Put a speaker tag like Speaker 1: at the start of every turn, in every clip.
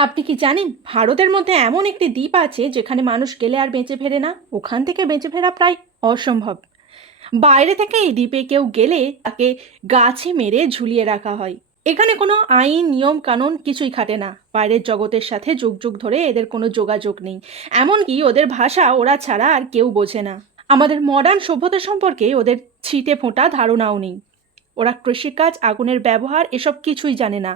Speaker 1: আপনি কি জানেন, ভারতের মধ্যে এমন একটি দ্বীপ আছে যেখানে মানুষ গেলে আর বেঁচে ফেরে না? ওখান থেকে বেঁচে ফেরা প্রায় অসম্ভব। বাইরে থেকে এই দ্বীপে কেউ গেলে তাকে গাছে মেরে ঝুলিয়ে রাখা হয়। এখানে কোনো আইন, নিয়ম, কানুন কিছুই খাটে না। বাইরের জগতের সাথে যুগ যুগ ধরে এদের কোনো যোগাযোগ নেই। এমনকি ওদের ভাষা ওরা ছাড়া আর কেউ বোঝে না। আমাদের মডার্ন সভ্যতা সম্পর্কে ওদের ছিটে ফোঁটা ধারণাও নেই। ওরা কৃষিকাজ, আগুনের ব্যবহার, এসব কিছুই জানে না।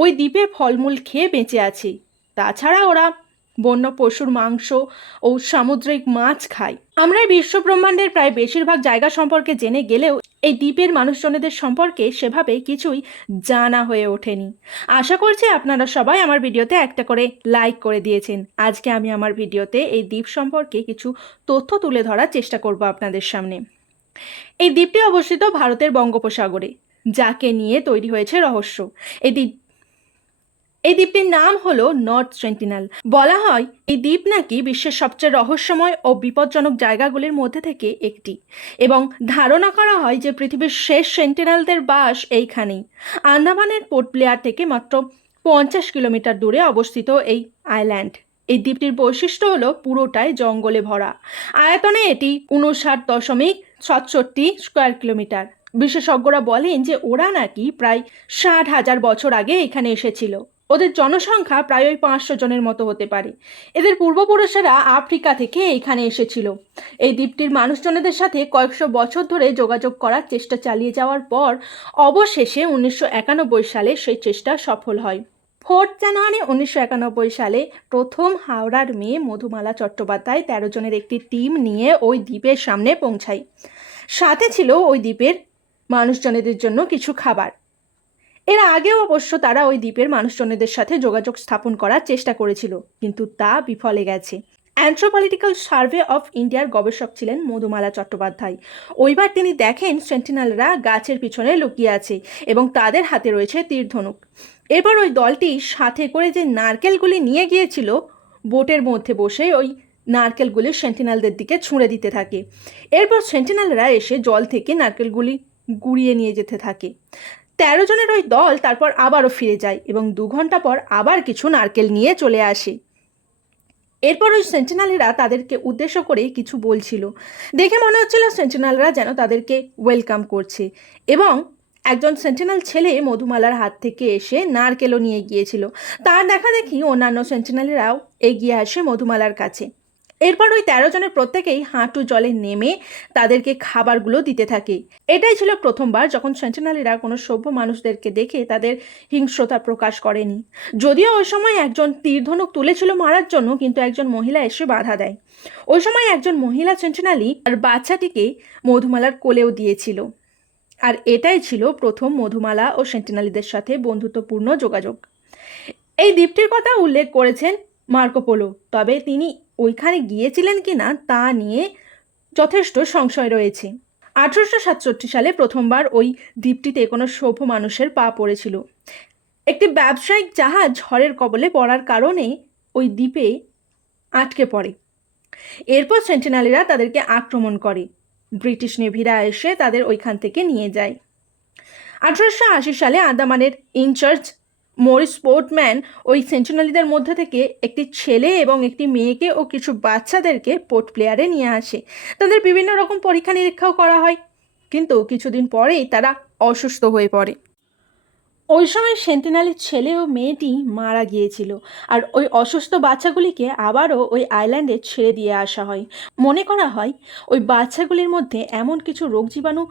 Speaker 1: ওই দ্বীপে ফলমূল খেয়ে বেঁচে আছে। তাছাড়া ওরা বন্য পশুর মাংস ও সামুদ্রিক মাছ খায়। আমরা বিশ্ব ব্রহ্মাণ্ডের প্রায় বেশিরভাগ জায়গা সম্পর্কে জেনে গেলেও এই দ্বীপের মানুষজনেদের সম্পর্কে সেভাবে কিছুই জানা হয়ে ওঠেনি। আশা করছি আপনারা সবাই আমার ভিডিওতে একটা করে লাইক করে দিয়েছেন। আজকে আমি আমার ভিডিওতে এই দ্বীপ সম্পর্কে কিছু তথ্য তুলে ধরার চেষ্টা করব আপনাদের সামনে। এই দ্বীপটি অবস্থিত ভারতের বঙ্গোপসাগরে, যাকে নিয়ে তৈরি হয়েছে রহস্য। এই দ্বীপ, এই দ্বীপটির নাম হলো নর্থ সেন্টিনাল। বলা হয়, এই দ্বীপ নাকি বিশ্বের সবচেয়ে রহস্যময় ও বিপজ্জনক জায়গাগুলির মধ্যে থেকে একটি। এবং ধারণা করা হয় যে পৃথিবীর শেষ সেন্টিনালদের বাস এইখানেই। আন্দামানের পোর্ট প্লেয়ার থেকে মাত্র পঞ্চাশ কিলোমিটার দূরে অবস্থিত এই আইল্যান্ড। এই দ্বীপটির বৈশিষ্ট্য হলো পুরোটাই জঙ্গলে ভরা। আয়তনে এটি উনষাট দশমিক সাতষট্টি স্কোয়ার কিলোমিটার বিশেষজ্ঞরা বলেন যে ওরা নাকি প্রায় ষাট হাজার বছর আগে এখানে এসেছিল। ওদের জনসংখ্যা প্রায় ওই পাঁচশো জনের মতো হতে পারে। এদের পূর্বপুরুষেরা আফ্রিকা থেকে এখানে এসেছিল। এই দ্বীপটির মানুষজনেদের সাথে কয়েকশো বছর ধরে যোগাযোগ করার চেষ্টা চালিয়ে যাওয়ার পর অবশেষে উনিশশো একানব্বই সালে সেই চেষ্টা সফল হয়। ফোর্থ জানুয়ারি উনিশশো একানব্বই সালে প্রথম হাওড়ার মেয়ে মধুমালা চট্টোপাধ্যায় তেরো জনের একটি টিম নিয়ে ওই দ্বীপের সামনে পৌঁছায়। সাথে ছিল ওই দ্বীপের মানুষজনেদের জন্য কিছু খাবার। এর আগেও অবশ্য তারা ওই দ্বীপের মানুষজনেদের সাথে যোগাযোগ স্থাপন করার চেষ্টা করেছিল, কিন্তু তা বিফলে গেছে। অ্যান্থ্রোপলিটিক্যাল সার্ভে অফ ইন্ডিয়ার গবেষক ছিলেন মধুমালা চট্টোপাধ্যায়। ওইবার তিনি দেখেন সেন্টিনালরা গাছের পিছনে লুকিয়ে আছে এবং তাদের হাতে রয়েছে তীরধনুক। এরপর ওই দলটি সাথে করে যে নারকেলগুলি নিয়ে গিয়েছিল, বোটের মধ্যে বসে ওই নারকেলগুলি সেন্টিনালদের দিকে ছুঁড়ে দিতে থাকে। এরপর সেন্টিনালরা এসে জল থেকে নারকেলগুলি গুড়িয়ে নিয়ে যেতে থাকে। তেরো জনের ওই দল তারপর আবারও ফিরে যায় এবং দু ঘণ্টা পর আবার কিছু নারকেল নিয়ে চলে আসে। এরপর ওই সেন্টিনালেরা তাদেরকে উদ্দেশ্য করে কিছু বলছিল। দেখে মনে হচ্ছিল সেন্টিনালরা যেন তাদেরকে ওয়েলকাম করছে এবং একজন সেন্টিনাল ছেলে মধুমালার হাত থেকে এসে নারকেলও নিয়ে গিয়েছিল। তার দেখা দেখি অন্যান্য সেন্টিনালেরাও এগিয়ে আসে মধুমালার কাছে। এরপর ওই তেরো জনের প্রত্যেকেই হাঁটু জলে নেমে তাদেরকে খাবারগুলো দিতে থাকে। এটাই ছিল প্রথমবার যখন সেন্টিনালিরা কোনো সভ্য মানুষদেরকে দেখে তাদের হিংস্রতা প্রকাশ করেনি। যদিও ওই সময় একজন তীরধনুক তুলেছিল মারার জন্য, কিন্তু একজন মহিলা এসে বাধা দেয়। ওই সময় একজন মহিলা সেন্টিনালি আর বাচ্চাটিকে মধুমালার কোলেও দিয়েছিল। আর এটাই ছিল প্রথম মধুমালা ও সেন্টিনালিদের সাথে বন্ধুত্বপূর্ণ যোগাযোগ। এই দ্বীপটির কথা উল্লেখ করেছেন মার্কোপোলো তবে তিনি ওইখানে গিয়েছিলেন কি না তা নিয়ে যথেষ্ট সংশয় রয়েছে। আঠারোশো সাতষট্টি সালে প্রথমবার ওই দ্বীপটিতে কোনো সভ্য মানুষের পা পড়েছিল। একটি ব্যবসায়িক জাহাজ ঝড়ের কবলে পড়ার কারণে ওই দ্বীপে আটকে পড়ে। এরপর সেন্টিনালিরা তাদেরকে আক্রমণ করে। ব্রিটিশ নেভিরা এসে তাদের ওইখান থেকে নিয়ে যায়। আঠারোশো আশি সালে আন্দামানের ইনচার্জ মরিস পোর্টম্যান ওই সেঞ্চুনালিদের মধ্যে থেকে একটি ছেলে এবং একটি মেয়েকে ও কিছু বাচ্চাদেরকে পোর্ট প্লেয়ারে নিয়ে আসে। তাদের বিভিন্ন রকম পরীক্ষা নিরীক্ষাও করা হয়। কিন্তু কিছুদিন পরেই তারা অসুস্থ হয়ে পড়ে। ওই সময় সেন্টিনালির ছেলে ও মেয়েটি মারা গিয়েছিল আর ওই অসুস্থ বাচ্চাগুলিকে আবারও ওই আইল্যান্ডে ছেড়ে দিয়ে আসা হয়। মনে করা হয়, ওই বাচ্চাগুলির মধ্যে এমন কিছু রোগ জীবাণু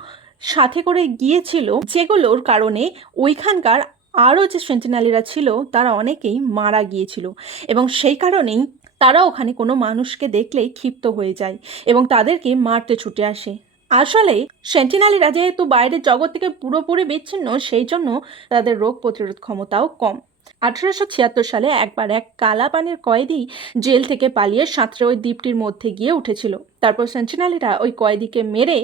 Speaker 1: সাথে করে গিয়েছিল যেগুলোর কারণে ওইখানকার আরও যে সেন্টিনালিরা ছিল, তারা অনেকেই মারা গিয়েছিল এবং সেই কারণেই তারা ওখানে কোনো মানুষকে দেখলেই ক্ষিপ্ত হয়ে যায় এবং তাদেরকে মারতে ছুটে আসে। আসলে সেন্টিনালিরা যেহেতু বাইরের জগৎ থেকে পুরোপুরি বিচ্ছিন্ন, সেই জন্য তাদের রোগ প্রতিরোধ ক্ষমতাও কম। আঠেরোশো ছিয়াত্তর সালে একবার এক কালাপানের কয়েদি জেল থেকে পালিয়ে সাঁতরে ওই দ্বীপটির মধ্যে গিয়ে উঠেছিল। তারপর সেন্টিনালিরা ওই কয়েদিকে মেরে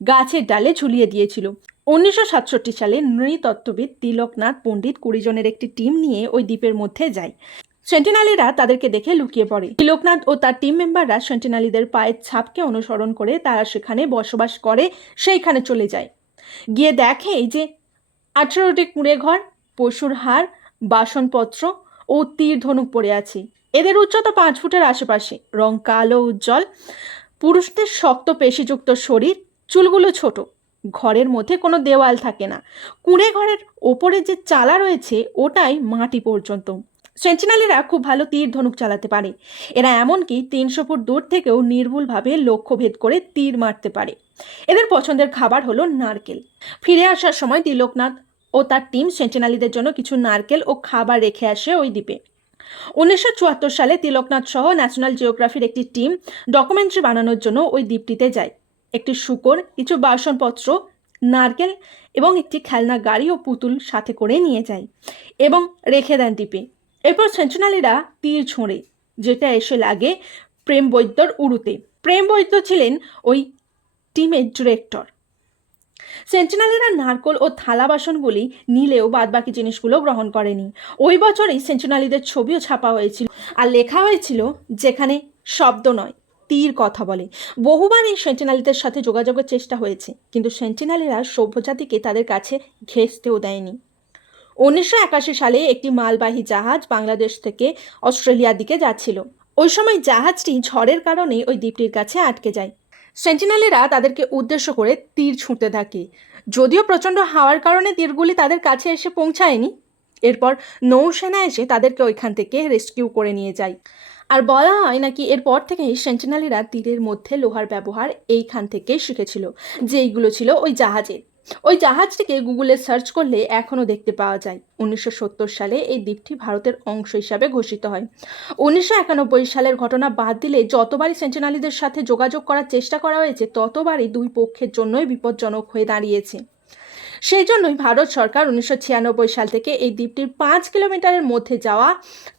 Speaker 1: গাছের ডালে ঝুলিয়ে দিয়েছিল। উনিশশো সাতষট্টি সালে নৃতত্ত্ববিদ তিলকনাথ পণ্ডিত কুড়ি জনের একটি টিম নিয়ে ওই দ্বীপের মধ্যে যায়। সেন্টিনালিরা তাদেরকে দেখে লুকিয়ে পড়ে। তিলকনাথ ও তার টিম মেম্বাররা সেন্টেনালিদের পায়ের ছাপকে অনুসরণ করে তারা সেখানে বসবাস করে, সেইখানে চলে যায়। গিয়ে দেখে যে আঠেরোটি কুঁড়ে ঘর, পশুর হাড়, বাসনপত্র ও তীর ধনুক পড়ে আছে। এদের উচ্চতা পাঁচ ফুটের আশেপাশে। রং কালো, উজ্জ্বল। পুরুষদের শক্ত পেশিযুক্ত শরীর, চুলগুলো ছোট। ঘরের মধ্যে কোনো দেওয়াল থাকে না। কুঁড়ে ঘরের ওপরে যে চালা রয়েছে, ওটাই মাটি পর্যন্ত। সেন্টিনালিরা খুব ভালো তীর ধনুক চালাতে পারে। এরা এমনকি তিনশো ফুট দূর থেকেও নির্ভুলভাবে লক্ষ্যভেদ করে তীর মারতে পারে। এদের পছন্দের খাবার হলো নারকেল। ফিরে আসার সময় তিলকনাথ ও তার টিম সেন্টিনালিদের জন্য কিছু নারকেল ও খাবার রেখে আসে ওই দ্বীপে। উনিশশো চুয়াত্তর সালে তিলকনাথ সহ ন্যাশনাল জিওগ্রাফির একটি টিম ডকুমেন্টারি বানানোর জন্য ওই দ্বীপটিতে যায়। একটি শুকর, কিছু বাসনপত্র, নারকেল এবং একটি খেলনা, গাড়ি ও পুতুল সাথে করে নিয়ে যায় এবং রেখে দেন দ্বীপে। এরপর সেঞ্চুনালিরা তীর ছোঁড়ে, যেটা এসে লাগে প্রেম বৈদ্যর উড়ুতে প্রেম বৈদ্য ছিলেন ওই টিমের ডিরেক্টর সেন্টিনালেরা নারকোল ও থালা বাসনগুলি নিলেও বাদবাকি জিনিসগুলো গ্রহণ করেনি। ওই বছরই সেঞ্চুনালিদের ছবিও ছাপা হয়েছিল। আর লেখা হয়েছিল, যেখানে শব্দ নয়, তীর কথা বলে। বহুবার এই সেন্টিনালিদের সাথে যোগাযোগের চেষ্টা হয়েছে, কিন্তু সেন্টিনালিরা সভ্যজাতিকে তাদের কাছে ঘেঁষতেও দেয়নি। উনিশশো একাশি সালে একটি মালবাহী জাহাজ বাংলাদেশ থেকে অস্ট্রেলিয়ার দিকে যাচ্ছিল। ওই সময় জাহাজটি ঝড়ের কারণে ওই দ্বীপটির কাছে আটকে যায়। সেন্টিনালেরা তাদেরকে উদ্দেশ্য করে তীর ছুঁতে থাকে। যদিও প্রচণ্ড হাওয়ার কারণে তীরগুলি তাদের কাছে এসে পৌঁছায়নি, এরপর নৌসেনা এসে তাদেরকে ওইখান থেকে রেস্কিউ করে নিয়ে যায়। আর বলা হয় নাকি এরপর থেকেই সেন্টিনালিরা তীরের মধ্যে লোহার ব্যবহার এইখান থেকেই শিখেছিল, যেইগুলো ছিল ওই জাহাজের। ওই জাহাজটিকে গুগলে সার্চ করলে এখনও দেখতে পাওয়া যায়। উনিশশো সত্তর সালে এই দ্বীপটি ভারতের অংশ হিসাবে ঘোষিত হয়। উনিশশো একানব্বই সালের ঘটনা বাদ দিলে যতবারই সেঞ্চুনালিদের সাথে যোগাযোগ করার চেষ্টা করা হয়েছে, ততবারই দুই পক্ষের জন্যই বিপজ্জনক হয়ে দাঁড়িয়েছে। সেই জন্যই ভারত সরকার উনিশশো ছিয়ানব্বই সাল থেকে এই দ্বীপটির পাঁচ কিলোমিটারের মধ্যে যাওয়া,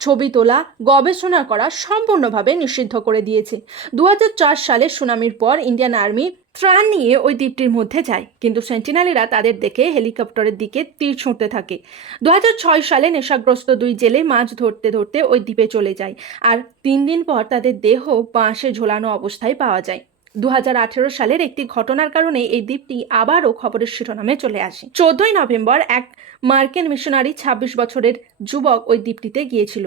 Speaker 1: ছবি তোলা, গবেষণা করা সম্পূর্ণভাবে নিষিদ্ধ করে দিয়েছে। দু হাজার চার সালে সুনামির পর ইন্ডিয়ান আর্মি ত্রাণ নিয়ে ওই দ্বীপটির মধ্যে যায়, কিন্তু সেন্টিনালিরা তাদের দেখে হেলিকপ্টারের দিকে তীর ছুঁড়তে থাকে। দু হাজার ছয় সালে নেশাগ্রস্ত দুই জেলে মাছ ধরতে ধরতে ওই দ্বীপে চলে যায়, আর তিন দিন পর তাদের দেহ বাঁশে ঝোলানো অবস্থায় পাওয়া যায়। দু হাজার আঠেরো সালের একটি ঘটনার কারণে এই দ্বীপটি আবারও খবরের শিরোনামে চলে আসে। চোদ্দই নভেম্বর এক মার্কিন মিশনারি ছাব্বিশ বছরের যুবক ওই দ্বীপটিতে গিয়েছিল।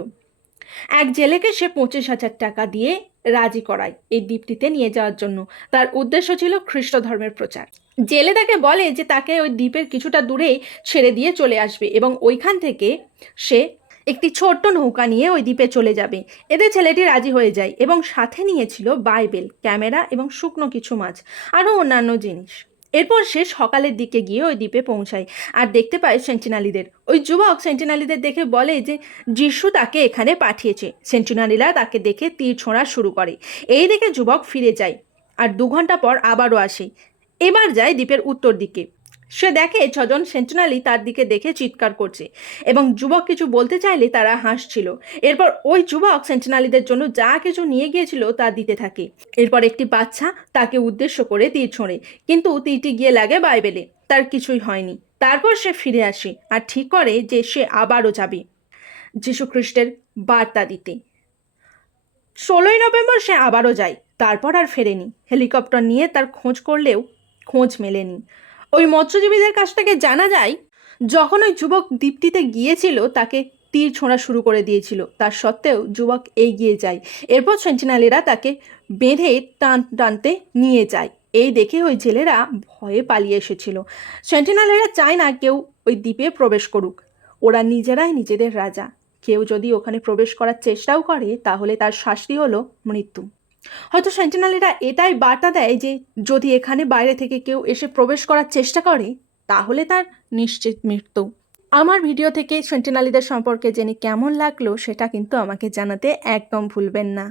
Speaker 1: এক জেলেকে সে পঁচিশ হাজার টাকা দিয়ে রাজি করায় এই দ্বীপটিতে নিয়ে যাওয়ার জন্য। তার উদ্দেশ্য ছিল খ্রিস্ট ধর্মের প্রচার। জেলে তাকে বলে যে তাকে ওই দ্বীপের কিছুটা দূরে ছেড়ে দিয়ে চলে আসবে এবং ওইখান থেকে সে একটি ছোট্ট নৌকা নিয়ে ওই দ্বীপে চলে যাবে। এতে ছেলেটি রাজি হয়ে যায় এবং সাথে নিয়েছিল বাইবেল, ক্যামেরা এবং শুকনো কিছু মাছ আরও অন্যান্য জিনিস। এরপর সে সকালের দিকে গিয়ে ওই দ্বীপে পৌঁছায়। আর দেখতে পায় সেন্টিনালিদের। ওই যুবক সেন্টিনালিদের দেখে বলে যে, যিশু তাকে এখানে পাঠিয়েছে। সেন্টিনালিরা তাকে দেখে তীর ছোঁড়া শুরু করে। এই দেখে যুবক ফিরে যায়। আর দু ঘণ্টা পর আবারও আসে। এবার যায় দ্বীপের উত্তর দিকে। সে দেখে ছজন সেন্টিনালি তার দিকে দেখে চিৎকার করছে এবং যুবক কিছু বলতে চাইলে তারা হাসছিল। এরপর ওই যুবক সেন্টিনালিদের জন্য যা কিছু নিয়ে গিয়েছিল তা দিতে থাকে। এরপর একটি বাচ্চা তাকে উদ্দেশ্য করে তীর ছোঁড়ে, কিন্তু তীরটি গিয়ে লাগে বাইবেলে। তার কিছুই হয়নি। তারপর সে ফিরে আসে আর ঠিক করে যে সে আবারও যাবে। যীশুখ্রিস্টের বার্তা দিতে। ষোলোই নভেম্বর সে আবারও যায়, তারপর আর ফেরেনি। হেলিকপ্টার নিয়ে তার খোঁজ করলেও খোঁজ মেলেনি। ওই মৎস্যজীবীদের কাছ থেকে জানা যায়, যখন ওই যুবক দ্বীপটিতে গিয়েছিল, তাকে তীর ছোঁড়া শুরু করে দিয়েছিল। তার সত্ত্বেও যুবক এগিয়ে যায়। এরপর সেন্টিনালিরা তাকে বেঁধে টান, টানতে নিয়ে যায়। এই দেখে ওই জেলেরা ভয়ে পালিয়ে এসেছিল। সেন্টিনালিরা চায় না কেউ ওই দ্বীপে প্রবেশ করুক। ওরা নিজেরাই নিজেদের রাজা। কেউ যদি ওখানে প্রবেশ করার চেষ্টাও করে, তাহলে তার শাস্তি হলো মৃত্যু। হয়তো সেন্টিনালিরা এটাই বার্তা দেয় যে যদি এখানে বাইরে থেকে কেউ এসে প্রবেশ করার চেষ্টা করে, তাহলে তার নিশ্চিত মৃত্যু। আমার ভিডিও থেকে সেন্টিনালিদের সম্পর্কে জেনে কেমন লাগল সেটা কিন্তু আমাকে জানাতে একদম ভুলবেন না।